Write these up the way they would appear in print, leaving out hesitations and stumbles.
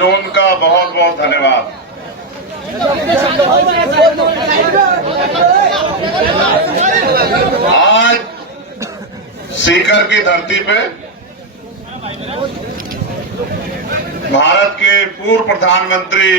कानून का बहुत बहुत धन्यवाद। आज सीकर की धरती पे भारत के पूर्व प्रधानमंत्री,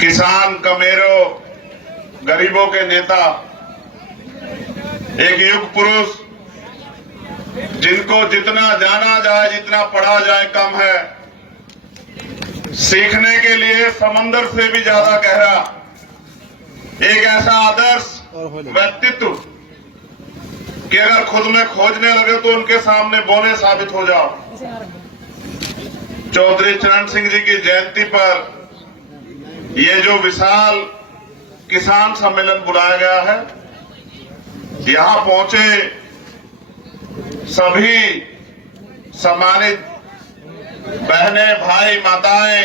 किसान, कमेरों, गरीबों के नेता, एक युग पुरुष जिनको जितना जाना जाए, जितना पढ़ा जाए कम है, सीखने के लिए समंदर से भी ज्यादा गहरा एक ऐसा आदर्श व्यक्तित्व कि अगर खुद में खोजने लगे तो उनके सामने बोने साबित हो जाओ। चौधरी चरण सिंह जी की जयंती पर ये जो विशाल किसान सम्मेलन बुलाया गया है, यहां पहुंचे सभी सम्मानित बहनें, भाई, माताएं,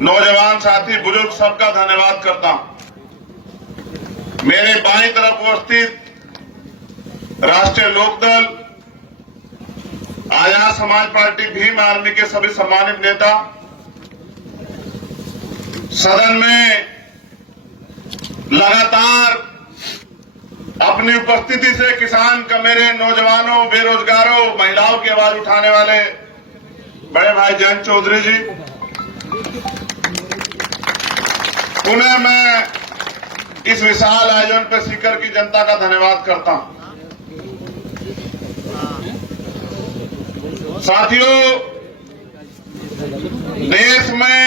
नौजवान साथी, बुजुर्ग, सबका धन्यवाद करता हूं। मेरे बाईं तरफ उपस्थित राष्ट्रीय लोकदल, आजाद समाज पार्टी, भीम आर्मी के सभी सम्मानित नेता, सदन में लगातार अपनी उपस्थिति से किसान, कमेरे, नौजवानों, बेरोजगारों, महिलाओं की आवाज उठाने वाले बड़े भाई जयंत चौधरी जी, पुनः मैं इस विशाल आयोजन पर सीकर की जनता का धन्यवाद करता हूं। साथियों, देश में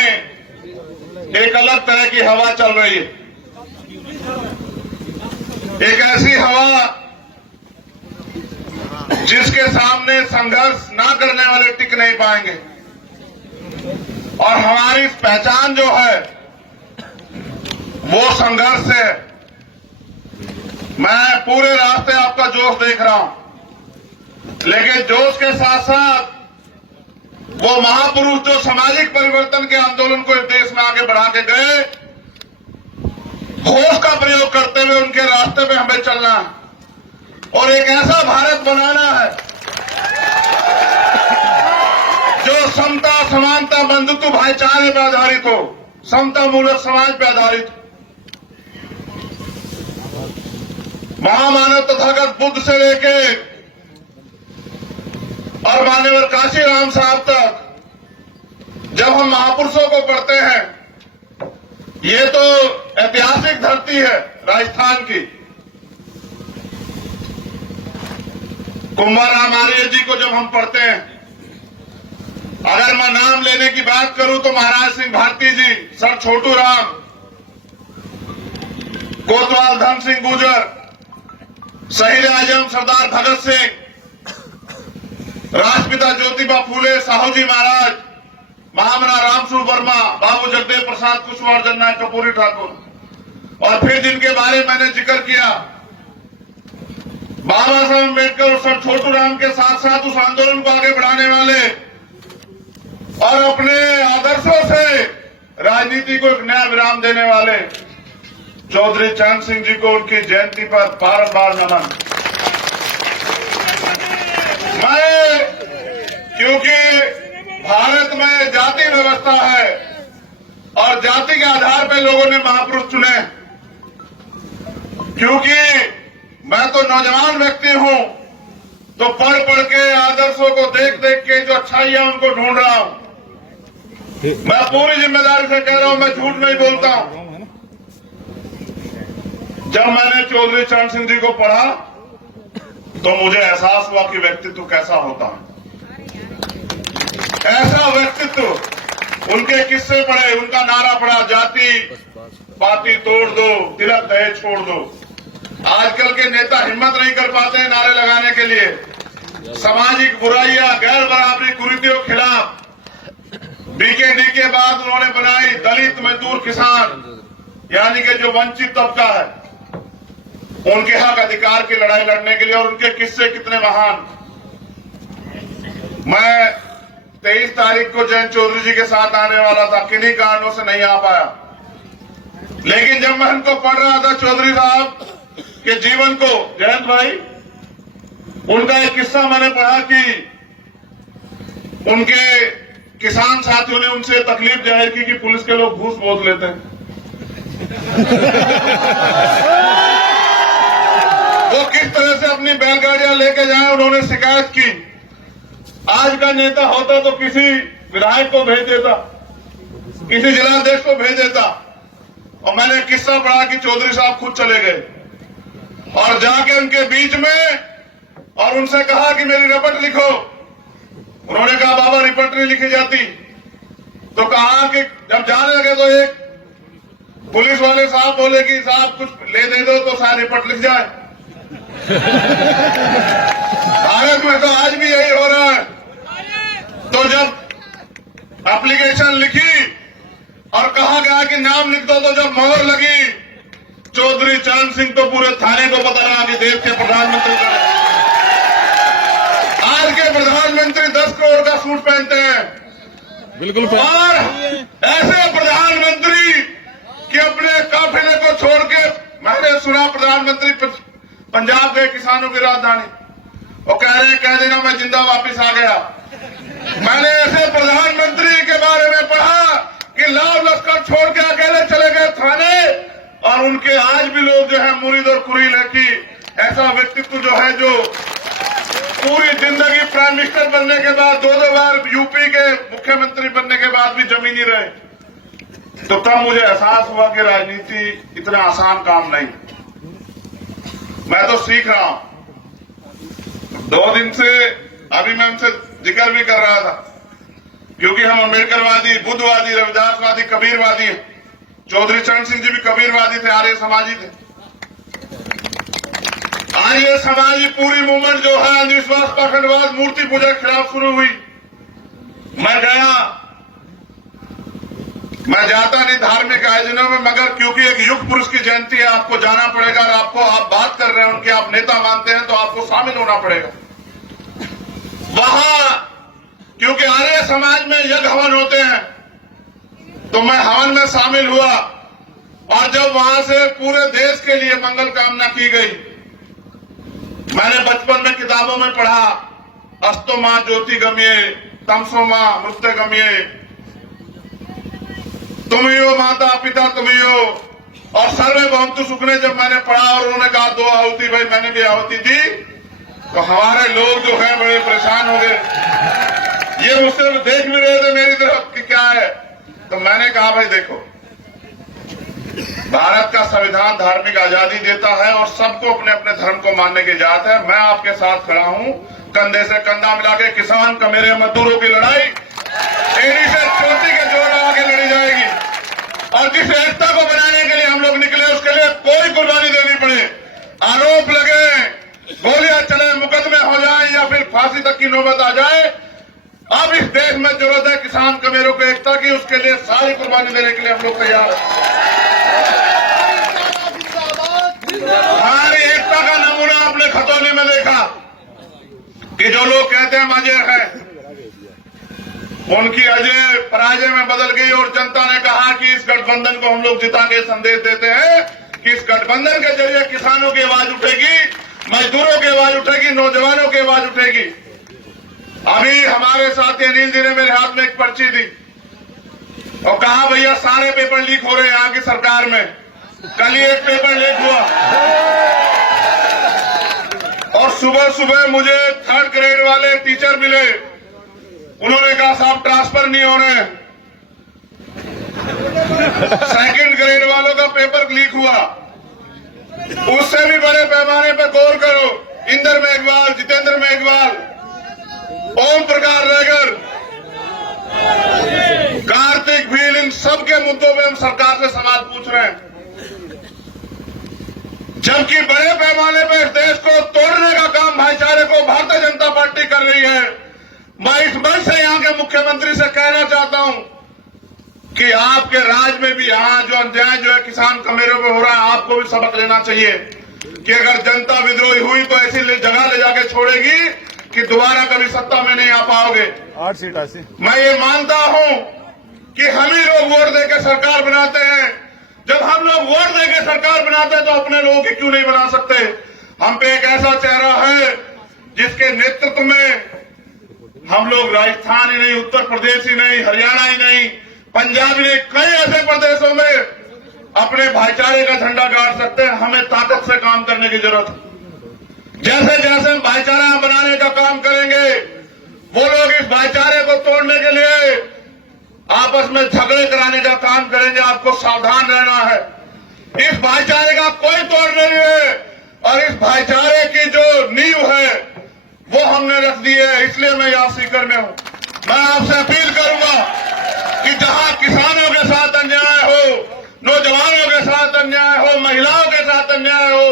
एक अलग तरह की हवा चल रही है, एक ऐसी हवा जिसके सामने संघर्ष ना करने वाले टिक नहीं पाएंगे। और हमारी पहचान जो है वो संघर्ष है। मैं पूरे रास्ते आपका जोश देख रहा हूं, लेकिन जोश के साथ साथ वो महापुरुष जो सामाजिक परिवर्तन के आंदोलन को इस देश में आगे बढ़ा के गए, होश का प्रयोग करते हुए उनके रास्ते पे हमें चलना है और एक ऐसा भारत बनाना है जो समता, समानता, बंधुत्व, भाईचारे पर आधारित हो, समता मूलक समाज पर आधारित हो। महामानव तथागत बुद्ध से लेके और मान्यवर काशी राम साहब तक जब हम महापुरुषों को पढ़ते हैं, ये तो ऐतिहासिक धरती है राजस्थान की। कुंभाराम आर्य जी को जब हम पढ़ते हैं, अगर मैं नाम लेने की बात करूं तो महाराज सिंह भारती जी, सर छोटू राम, कोतवाल धन सिंह गुर्जर, शहीद आजम सरदार भगत सिंह, राष्ट्रपिता ज्योतिबा फूले, साहू जी महाराज, महामना रामसूर वर्मा, बाबू जगदेव प्रसाद कुशवाहा, जननायक कपूरी ठाकुर, और फिर जिनके बारे में मैंने जिक्र किया, बाबा साहब अम्बेडकर और सर छोटू राम के साथ साथ उस आंदोलन को आगे बढ़ाने वाले और अपने आदर्शों से राजनीति को एक नया विराम देने वाले चौधरी चरण सिंह जी को उनकी जयंती पर बार-बार नमन। मैं, क्योंकि भारत में जाति व्यवस्था है और जाति के आधार पर लोगों ने महापुरुष चुने, क्योंकि मैं तो नौजवान व्यक्ति हूं, तो पढ़ पढ़ के आदर्शों को देख देख के जो अच्छाई है उनको ढूंढ रहा हूं। मैं पूरी जिम्मेदारी से कह रहा हूं, मैं झूठ नहीं बोलता हूं। जब मैंने चौधरी चरण सिंह जी को पढ़ा तो मुझे एहसास हुआ कि व्यक्तित्व कैसा होता है। ऐसा व्यक्तित्व, उनके किस्से पढ़े, उनका नारा पढ़ा, जाति पाति तोड़ दो, तिलक दहेज छोड़ दो। आजकल के नेता हिम्मत नहीं कर पाते हैं नारे लगाने के लिए। सामाजिक बुराइयां, गैर बराबरी, कुरीतियों के खिलाफ बीकेडी के बाद उन्होंने बनाई दलित, मजदूर, किसान, यानी कि जो वंचित तबका है, उनके हक अधिकार की लड़ाई लड़ने के लिए। और उनके किस्से कितने महान। मैं 23 तारीख को जयंत चौधरी जी के साथ आने वाला था, किन्हीं कारणों से नहीं आ पाया, लेकिन जब मैं उनको पढ़ रहा था चौधरी साहब के जीवन को, जयंत भाई, उनका एक किस्सा मैंने पढ़ा कि उनके किसान साथियों ने उनसे तकलीफ जाहिर की कि पुलिस के लोग घूस बहुत लेते हैं। वो किस तरह से अपनी बैलगाड़ियां लेके जाए, उन्होंने शिकायत की। आज का नेता होता तो किसी विधायक को भेज देता, किसी जिलाध्यक्ष को भेज देता। और मैंने किस्सा पढ़ा कि चौधरी साहब खुद चले गए और जाके उनके बीच में और उनसे कहा कि मेरी रिपोर्ट लिखो। उन्होंने कहा बाबा रिपोर्ट नहीं लिखी जाती। तो कहा कि जब जाने लगे तो एक पुलिस वाले साहब बोले कि साहब कुछ ले दे दो तो शायद रिपोर्ट लिख जाए। भारत में तो आज भी यही हो रहा है। तो जब एप्लीकेशन लिखी और कहा गया कि नाम लिख दो, तो जब मोहर लगी, चौधरी चरण सिंह तो पूरे थाने को पता लगा कि देश के प्रधानमंत्री का। आज के प्रधानमंत्री 10 करोड़ का सूट पहनते हैं। बिल्कुल। और ऐसे प्रधानमंत्री कि अपने काफिले को छोड़ के, मैंने सुना प्रधानमंत्री पंजाब गए किसानों की राजधानी, वो कह रहे हैं कह देना मैं जिंदा वापस आ गया। मैंने ऐसे प्रधानमंत्री के बारे में पढ़ा कि लाव लश्कर छोड़ के अकेले चले गए थाने, और उनके आज भी लोग जो है मुरीद और कुरील है कि ऐसा व्यक्तित्व जो है जो पूरी जिंदगी प्राइम मिनिस्टर बनने के बाद दो बार यूपी के मुख्यमंत्री बनने के बाद भी जमीन ही रहे। तो तब मुझे एहसास हुआ कि राजनीति इतना आसान काम नहीं। मैं तो सीख रहा हूं। 2 दिन से अभी मैं उनसे जिक्र भी कर रहा था, क्योंकि हम अम्बेडकरवादी, बुद्धवादी, रविदासवादी, कबीरवादी हैं। चौधरी चरण सिंह जी भी कबीरवादी थे, आर्य समाजी थे। आर्य समाजी पूरी मूवमेंट जो है अंधविश्वास, पाखंडवाद, मूर्ति पूजा के खिलाफ शुरू हुई। मैं जाता नहीं धार्मिक आयोजनों में, मगर क्योंकि एक युग पुरुष की जयंती है, आपको जाना पड़ेगा। और आपको, आप बात कर रहे हैं उनके, आप नेता मानते हैं, तो आपको शामिल होना पड़ेगा वहां। क्योंकि आर्य समाज में यज्ञ हवन होते हैं, तो मैं हवन में शामिल हुआ। और जब वहां से पूरे देश के लिए मंगल कामना की गई, मैंने बचपन में किताबों में पढ़ा, अस्तो मां ज्योति गम्ये, तमसो मां मृत्य गम्ये, तुम ही हो माता पिता तुम ही हो, और सर्वे भवन्तु सुखने। जब मैंने पढ़ा और उन्होंने कहा 2 आहुति, भाई मैंने भी आहुति दी, तो हमारे लोग जो हैं बड़े परेशान हो गए। ये मुझसे देख भी रहे थे मेरी तरफ कि क्या है। तो मैंने कहा भाई देखो, भारत का संविधान धार्मिक आजादी देता है और सबको अपने अपने धर्म को मानने की इजाजत है। मैं आपके साथ खड़ा हूं, कंधे से कंधा मिला के किसान कमेरे मजदूरों की लड़ाई एड़ी से चोटी के जोड़ लगा के लड़ी जाएगी। और जिस एकता को बनाने के लिए हम लोग निकले, उसके लिए कोई कुर्बानी देनी पड़े, आरोप लगे, गोलियां चले, मुकदमे हो जाए या फिर फांसी तक की नौबत आ जाए, अब इस देश में जरूरत है किसान कमेरों को एकता की। उसके लिए सारी कुर्बानी देने के लिए हम लोग तैयार हैं। हमारी एकता का नमूना आपने खतौनी में देखा कि जो लोग कहते हैं हम अजय हैं, उनकी अजय पराजय में बदल गई। और जनता ने कहा कि इस गठबंधन को हम लोग जिता के संदेश देते हैं कि इस गठबंधन के जरिए किसानों की आवाज उठेगी, मजदूरों की आवाज उठेगी, नौजवानों की आवाज उठेगी। अभी हमारे साथी अनिल जी ने मेरे हाथ में एक पर्ची दी और कहा भैया सारे पेपर लीक हो रहे हैं यहाँ की सरकार में। कल ही एक पेपर लीक हुआ और सुबह सुबह मुझे 3rd ग्रेड वाले टीचर मिले। उन्होंने कहा साहब ट्रांसफर नहीं हो रहे। 2nd ग्रेड वालों का पेपर लीक हुआ। उससे भी बड़े पैमाने पर गौर करो, इंदर मेघवाल, जितेंद्र मेघवाल, ओम प्रकाश रेगर, कार्तिक भील, इन सब के मुद्दों पे हम सरकार से सवाल पूछ रहे हैं। जबकि बड़े पैमाने पर इस देश को तोड़ने का काम भाईचारे को भारतीय जनता पार्टी कर रही है। मैं इस मंच से यहाँ के मुख्यमंत्री से कहना चाहता हूं कि आपके राज में भी यहाँ जो अन्याय जो है किसान कमेरों में हो रहा है, आपको भी सबक लेना चाहिए कि अगर जनता विद्रोही हुई तो ऐसी जगह ले जाके छोड़ेगी कि दोबारा कभी सत्ता में नहीं आ पाओगे। 8 सीट ऐसी। मैं ये मानता हूं कि हम ही लोग वोट देकर सरकार बनाते हैं। जब हम लोग वोट देकर सरकार बनाते हैं तो अपने लोगों की क्यों नहीं बना सकते। हम पे एक ऐसा चेहरा है जिसके नेतृत्व में हम लोग राजस्थान ही नहीं, उत्तर प्रदेश ही नहीं, हरियाणा ही नहीं, पंजाब ही नहीं, कई ऐसे प्रदेशों में अपने भाईचारे का झंडा गाड़ सकते हैं। हमें ताकत से काम करने की जरूरत है। जैसे जैसे हम भाईचारा बनाने का काम करेंगे, वो लोग इस भाईचारे को तोड़ने के लिए आपस में झगड़े कराने का काम करेंगे। आपको सावधान रहना है। इस भाईचारे का कोई तोड़ नहीं है और इस भाईचारे की जो नींव है वो हमने रख दी है। इसलिए मैं यहाँ सीकर में हूँ। मैं आपसे अपील करूंगा कि जहां किसानों के साथ अन्याय हो, नौजवानों के साथ अन्याय हो, महिलाओं के साथ अन्याय हो,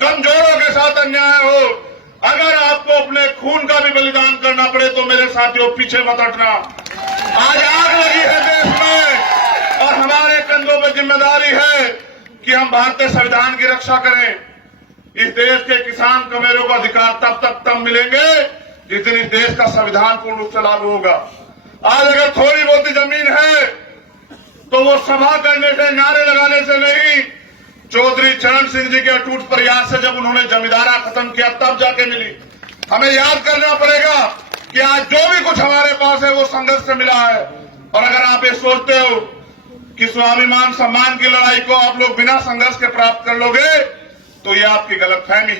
कमजोरों के साथ अन्याय हो, अगर आपको अपने खून का भी बलिदान करना पड़े तो मेरे साथियों पीछे मत हटना। आज आग लगी है देश में और हमारे कंधों पर जिम्मेदारी है कि हम भारतीय संविधान की रक्षा करें। इस देश के किसान कमेरों को अधिकार तब मिलेंगे जिस दिन इस देश का संविधान पूर्ण रूप से लागू होगा। आज अगर थोड़ी बहुत जमीन है तो वो सभा करने से, नारे लगाने से नहीं, चौधरी चरण सिंह जी के अटूट प्रयास से जब उन्होंने जमींदारा खत्म किया तब जाके मिली। हमें याद करना पड़ेगा कि आज जो भी कुछ हमारे पास है वो संघर्ष से मिला है। और अगर आप ये सोचते हो कि स्वाभिमान सम्मान की लड़ाई को आप लोग बिना संघर्ष के प्राप्त कर लोगे तो ये आपकी गलतफहमी।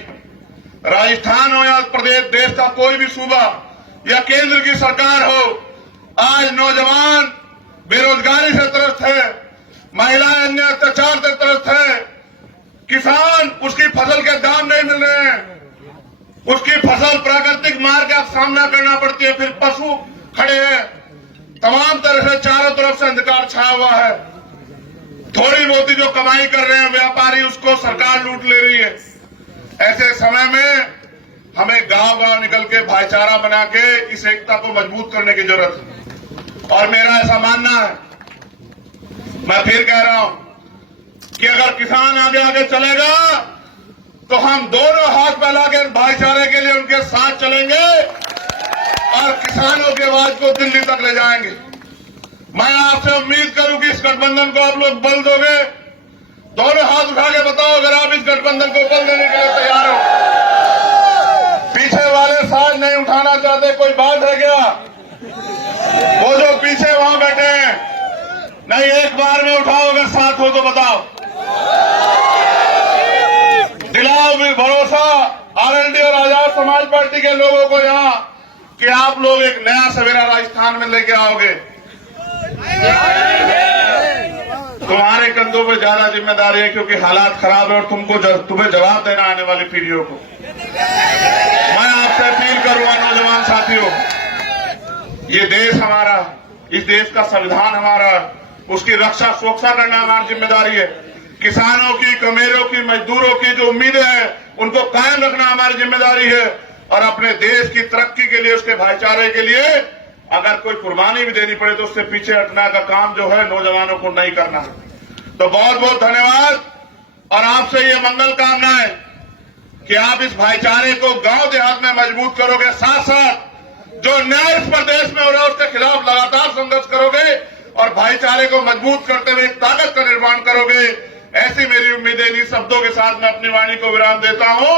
राजस्थान हो या प्रदेश, देश का कोई भी सूबा या केंद्र की सरकार हो, आज नौजवान बेरोजगारी से त्रस्त है, महिलाएं अन्य अत्याचार से त्रस्त है, किसान उसकी फसल के दाम नहीं मिल रहे हैं, उसकी फसल प्राकृतिक मार का सामना करना पड़ती है, फिर पशु खड़े हैं, तमाम तरह से चारों तरफ से अंधकार छाया हुआ है। थोड़ी बहुत जो कमाई कर रहे हैं व्यापारी, उसको सरकार लूट ले रही है। ऐसे समय में हमें गांव-गांव निकल के भाईचारा बना के इस एकता को मजबूत करने की जरूरत है। और मेरा ऐसा मानना है, मैं फिर कह रहा हूं कि अगर किसान आगे आगे चलेगा तो हम दोनों हाथ फैला के भाईचारे के लिए उनके साथ चलेंगे और किसानों की आवाज को दिल्ली तक ले जाएंगे। मैं आपसे उम्मीद करूं कि इस गठबंधन को आप लोग बल दोगे। दोनों हाथ उठा के बताओ अगर आप इस गठबंधन को बल देने के लिए तैयार हो। पीछे वाले साथ नहीं उठाना चाहते, कोई बात है क्या? वो जो पीछे वहां बैठे हैं, नहीं एक बार में उठाओ अगर साथ हो तो बताओ। दिलाओ भी भरोसा आरएलडी और आजाद समाज पार्टी के लोगों को यहाँ कि आप लोग एक नया सवेरा राजस्थान में लेके आओगे। तुम्हारे कंधों पे ज्यादा जिम्मेदारी है क्योंकि हालात खराब है और तुम्हें जवाब देना आने वाली पीढ़ियों को। मैं आपसे अपील करूंगा नौजवान साथियों, ये देश हमारा, इस देश का संविधान हमारा, उसकी रक्षा सुरक्षा करना हमारी जिम्मेदारी है। किसानों की, कमेरों की, मजदूरों की जो उम्मीदें हैं उनको कायम रखना हमारी जिम्मेदारी है। और अपने देश की तरक्की के लिए, उसके भाईचारे के लिए अगर कोई कुर्बानी भी देनी पड़े तो उससे पीछे हटने का काम जो है नौजवानों को नहीं करना है। तो बहुत बहुत धन्यवाद और आपसे ये मंगल कामनाएं कि आप इस भाईचारे को गांव देहात में मजबूत करोगे, साथ साथ जो न्याय इस प्रदेश में हो रहा है उसके खिलाफ लगातार संघर्ष करोगे और भाईचारे को मजबूत करते हुए एक ताकत का निर्माण करोगे। ऐसी मेरी उम्मीदें, इन्हीं शब्दों के साथ मैं अपनी वाणी को विराम देता हूं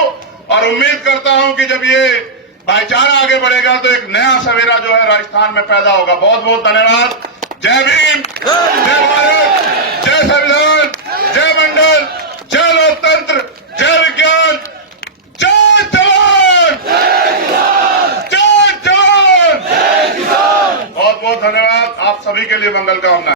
और उम्मीद करता हूं कि जब ये भाईचारा आगे बढ़ेगा तो एक नया सवेरा जो है राजस्थान में पैदा होगा। बहुत बहुत धन्यवाद। जय भीम, जय भारत, जय संविधान, जय मंडल, जय लोकतंत्र, जय विज्ञान, जय जवान, जय जवान। बहुत बहुत धन्यवाद। आप सभी के लिए मंगल कामना।